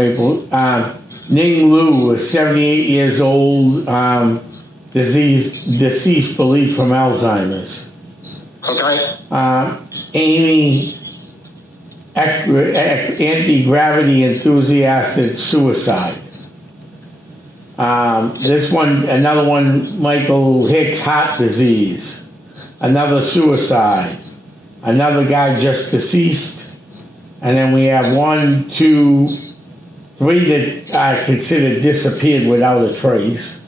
Ning Lu was 78 years old, deceased believed from Alzheimer's. Okay. Amy, anti-gravity enthusiastic, suicide. Another one, Michael Hicks, heart disease. Another suicide. Another guy just deceased. And then we have 1, 2, 3 that are considered disappeared without a trace.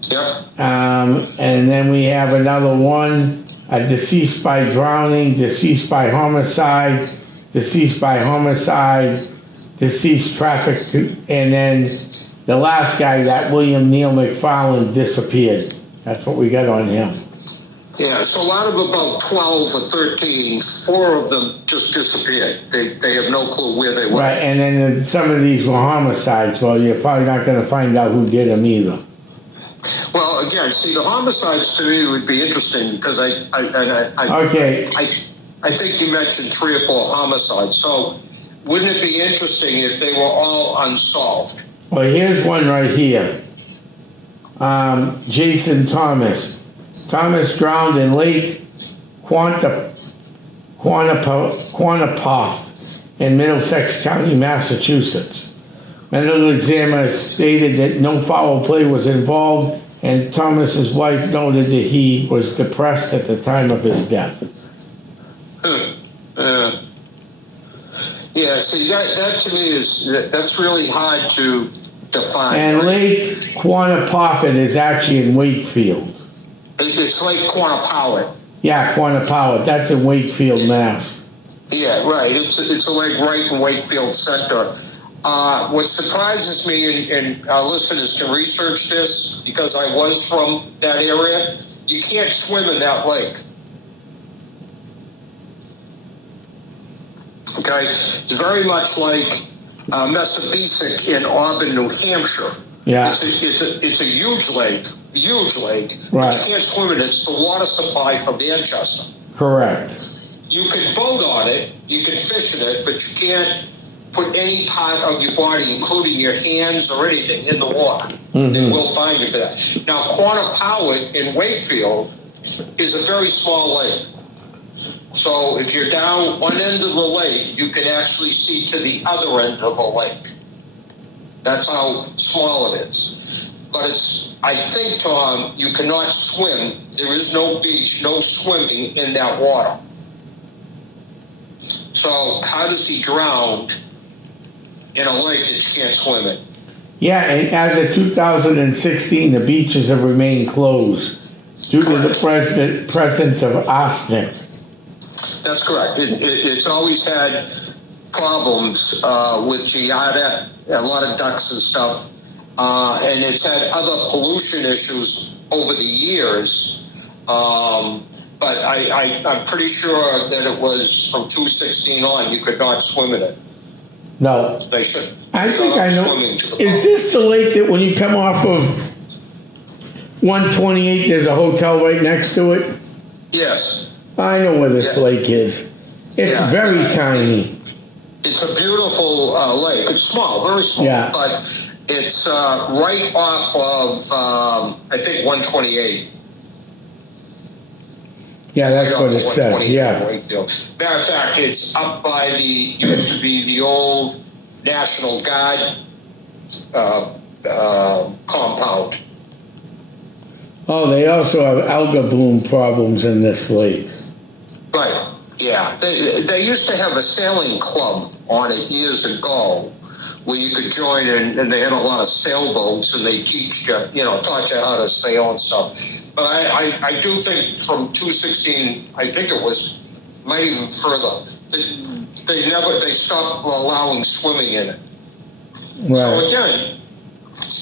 Yeah. And then we have another one, deceased by drowning, deceased by homicide, deceased traffic, and then the last guy, that William Neal McFarland, disappeared. That's what we got on him. Yeah, so out of about 12 or 13, 4 of them just disappeared. They have no clue where they were. Right, and then some of these were homicides. Well, you're probably not going to find out who did them either. Well, again, see, the homicides to me would be interesting because I think you mentioned 3 or 4 homicides. So wouldn't it be interesting if they were all unsolved? Well, here's one right here. Jason Thomas. Thomas drowned in Lake Quannapoth in Middlesex County, Massachusetts. Medical examiner stated that no foul play was involved, and Thomas's wife noted that he was depressed at the time of his death. Yeah, see, that to me that's really hard to define. And Lake Quannapoth is actually in Wakefield. It's Lake Quannapowitt. Yeah, Quannapowitt. That's in Wakefield, Mass. Yeah, right. It's a lake right in Wakefield Center. What surprises me, and our listeners can research this because I was from that area, you can't swim in that lake. Okay? It's very much like Messapesac in Auburn, New Hampshire. Yeah. It's a huge lake. Right. You can't swim in it. It's the water supply from Manchester. Correct. You can boat on it, you can fish in it, but you can't put any part of your body, including your hands or anything, in the water. Mm-hmm. They will find you for that. Now, Quannapowitt in Wakefield is a very small lake. So if you're down one end of the lake, you can actually see to the other end of the lake. That's how small it is. But I think, Tom, you cannot swim. There is no beach, no swimming in that water. So how does he drown in a lake that you can't swim in? Yeah, and as of 2016, the beaches have remained closed due to the presence of arsenic. That's correct. It's always had problems with Giada, a lot of ducks and stuff, and it's had other pollution issues over the years. But I'm pretty sure that it was from 2016 on, you could not swim in it. No. They should. I think I know. Is this the lake that when you come off of 128, there's a hotel right next to it? Yes. I know where this lake is. It's very tiny. It's a beautiful lake. It's small, very small. Yeah. But it's right off of, I think, 128. Yeah, that's what it says. Yeah. Matter of fact, it's up by used to be the old National Guard compound. Oh, they also have alga bloom problems in this lake. Right. Yeah. They used to have a sailing club on it years ago where you could join in, and they had a lot of sailboats, and they teach you, taught you how to sail and stuff. But I do think from 2016, I think it was, might even further, they stopped allowing swimming in it. Right. So again,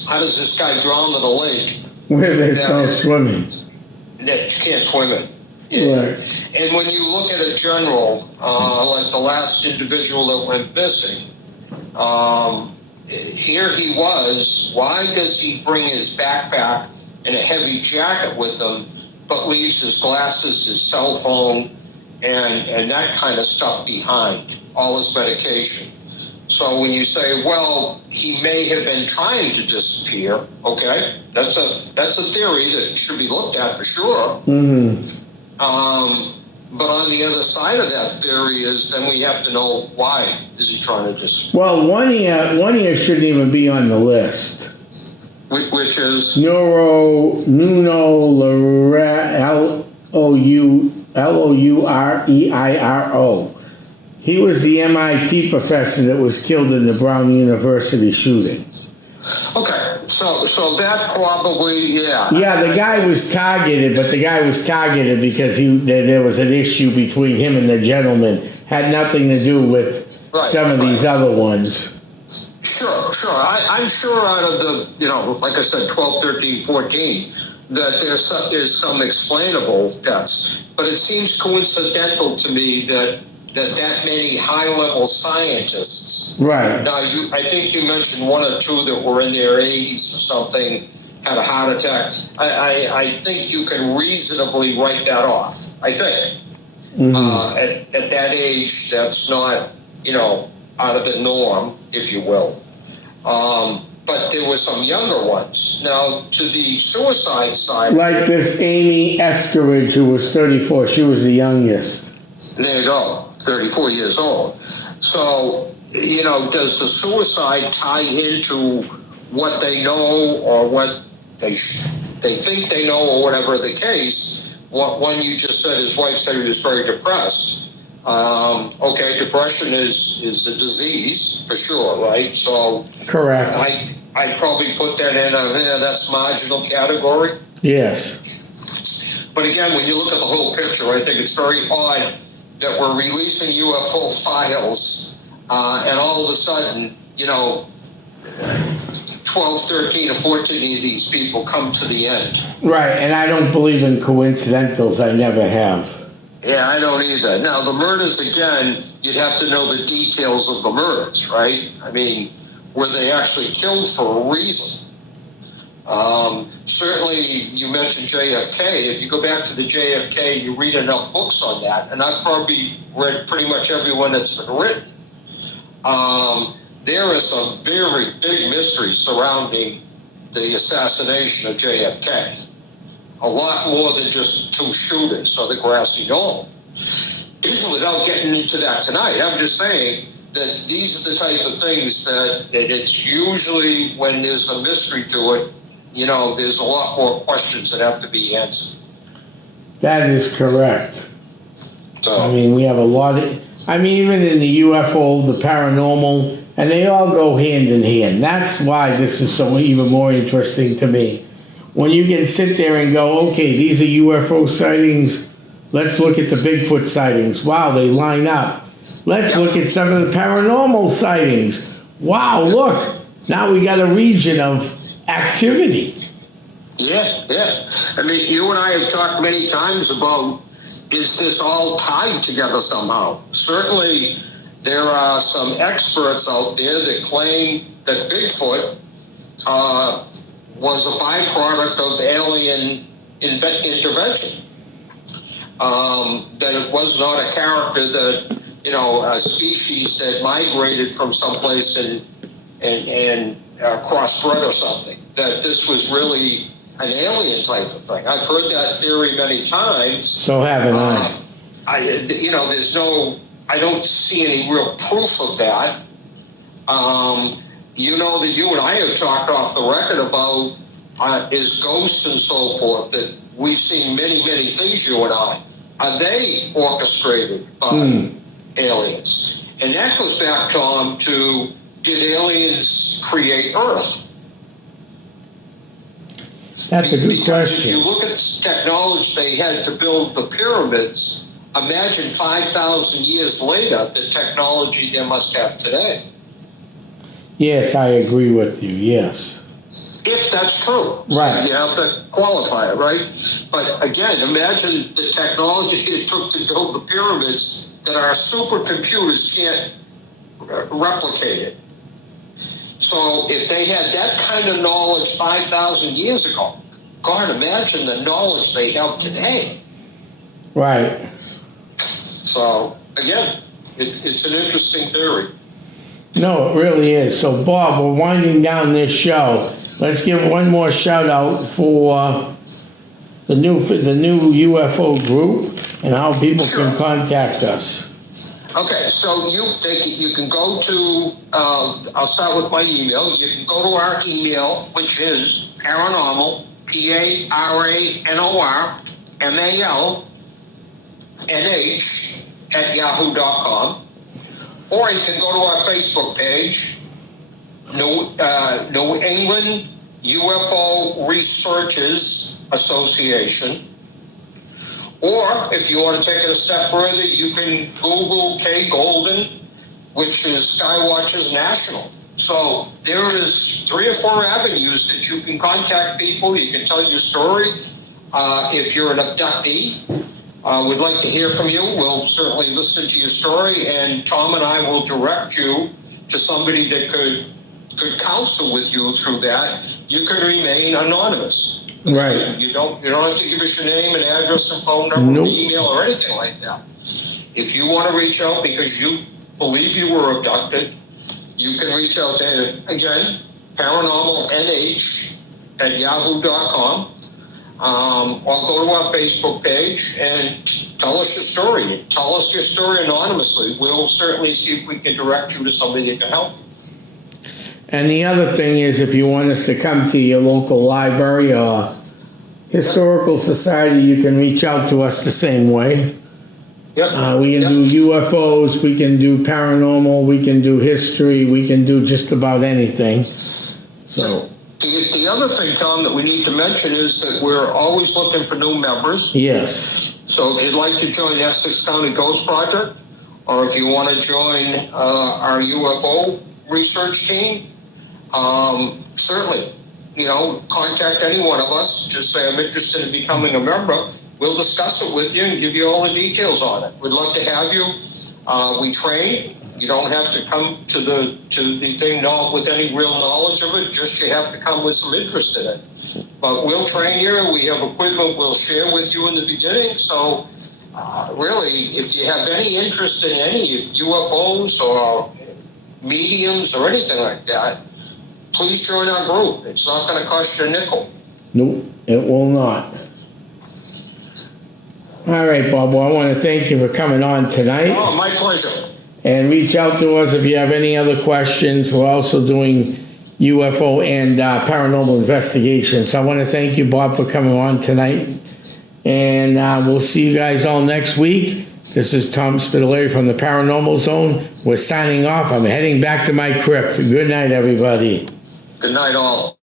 how does this guy drown in a lake? Where there's no swimming. That you can't swim in. Yeah. Right. And when you look at a general, like the last individual that went missing, here he was. Why does he bring his backpack and a heavy jacket with him, but leaves his glasses, his cell phone, and that kind of stuff behind, all his medication? So when you say, well, he may have been trying to disappear, okay, that's a theory that should be looked at for sure. Mm-hmm. But on the other side of that theory is then we have to know why is he trying to disappear. Well, one year shouldn't even be on the list. Which is? Nuno Loureiro. He was the MIT professor that was killed in the Brown University shooting. Okay, so that probably, yeah. Yeah, the guy was targeted, but the guy was targeted because there was an issue between him and the gentleman. Had nothing to do with some of these other ones. sure. I'm sure out of the, like I said, 12, 13, 14, that there's some explainable deaths. But it seems coincidental to me that many high-level scientists. Right. Now, I think you mentioned one or two that were in their 80s or something, had a heart attack. I think you can reasonably write that off, I think. At that age, that's not, out of the norm, if you will. But there were some younger ones. Now, to the suicide side... Like this Amy Eskeridge, who was 34. She was the youngest. There you go, 34 years old. So, does the suicide tie into what they know or what they think they know or whatever the case? One you just said, his wife said he was very depressed. Okay, depression is a disease for sure, right? So correct. I'd probably put that in that's marginal category. Yes. But again, when you look at the whole picture, I think it's very odd that we're releasing UFO files, and all of a sudden, 12, 13, or 14 of these people come to the end. Right, and I don't believe in coincidentals. I never have. Yeah, I don't either. Now, the murders, again, you'd have to know the details of the murders, right? I mean, were they actually killed for a reason? Certainly, you mentioned JFK. If you go back to the JFK, you read enough books on that, and I've probably read pretty much every one that's been written. There is some very big mystery surrounding the assassination of JFK. A lot more than just two shooters or the grassy knoll. Without getting into that tonight, I'm just saying that these are the type of things that it's usually when there's a mystery to it, there's a lot more questions that have to be answered. That is correct. So, I mean, we have a lot of... even in the UFO, the paranormal, and they all go hand in hand. That's why this is so even more interesting to me. When you can sit there and go, okay, these are UFO sightings. Let's look at the Bigfoot sightings. Wow, they line up. Let's look at some of the paranormal sightings. Wow, look. Now we got a region of activity. Yeah. I mean, you and I have talked many times about, is this all tied together somehow? Certainly, there are some experts out there that claim that Bigfoot was a byproduct of alien intervention. That it was not a character that, a species that migrated from someplace and crossbred or something. That this was really an alien type of thing. I've heard that theory many times. So haven't I. I don't see any real proof of that. That you and I have talked off the record about is ghosts and so forth, that we've seen many, many things, you and I. Are they orchestrated by aliens? And that goes back, Tom, to did aliens create Earth? That's a good question. If you look at the technology they had to build the pyramids, imagine 5,000 years later the technology they must have today. Yes, I agree with you, yes. If that's true. Right. So you have to qualify it, right? But again, imagine the technology it took to build the pyramids that our supercomputers can't replicate it. So if they had that kind of knowledge 5,000 years ago, God, imagine the knowledge they have today. Right. So, again, it's an interesting theory. No, it really is. So, Bob, we're winding down this show. Let's give one more shout out for the new UFO group and how people can contact us. Okay, so you can go to, I'll start with my email. You can go to our email, which is paranormal, PARANORMAL, @yahoo.com. Or you can go to our Facebook page, New England UFO Researchers Association. Or if you want to take it a step further, you can Google Kay Golden, which is Skywatchers National. So there is 3 or 4 avenues that you can contact people. You can tell your story. If you're an abductee, we'd like to hear from you. We'll certainly listen to your story, and Tom and I will direct you to somebody that could counsel with you through that. You can remain anonymous. Right. You don't have to give us your name and address and phone number, Nope. or email, or anything like that. If you want to reach out because you believe you were abducted, you can reach out to, again, paranormalnh@yahoo.com, or go to our Facebook page and tell us your story. Tell us your story anonymously. We'll certainly see if we can direct you to somebody that can help you. And the other thing is, if you want us to come to your local library or historical society, you can reach out to us the same way. Yep. We can do UFOs, we can do paranormal, we can do history, we can do just about anything. So, The other thing, Tom, that we need to mention is that we're always looking for new members. yes. So if you'd like to join the Essex County Ghost Project, or if you want to join our UFO research team, certainly, contact any one of us. Just say, I'm interested in becoming a member. We'll discuss it with you and give you all the details on it. We'd love to have you. We train. You don't have to come to the thing with any real knowledge of it. Just you have to come with some interest in it. But we'll train you. We have equipment we'll share with you in the beginning. So really, if you have any interest in any UFOs or mediums or anything like that, please join our group. It's not going to cost you a nickel. Nope, it will not. All right, Bob, well, I want to thank you for coming on tonight. Oh, my pleasure. And reach out to us if you have any other questions. We're also doing UFO and paranormal investigations. So I want to thank you, Bob, for coming on tonight. And we'll see you guys all next week. This is Tom Spitalere from the Paranormal Zone. We're signing off. I'm heading back to my crypt. Good night, everybody. Good night, all.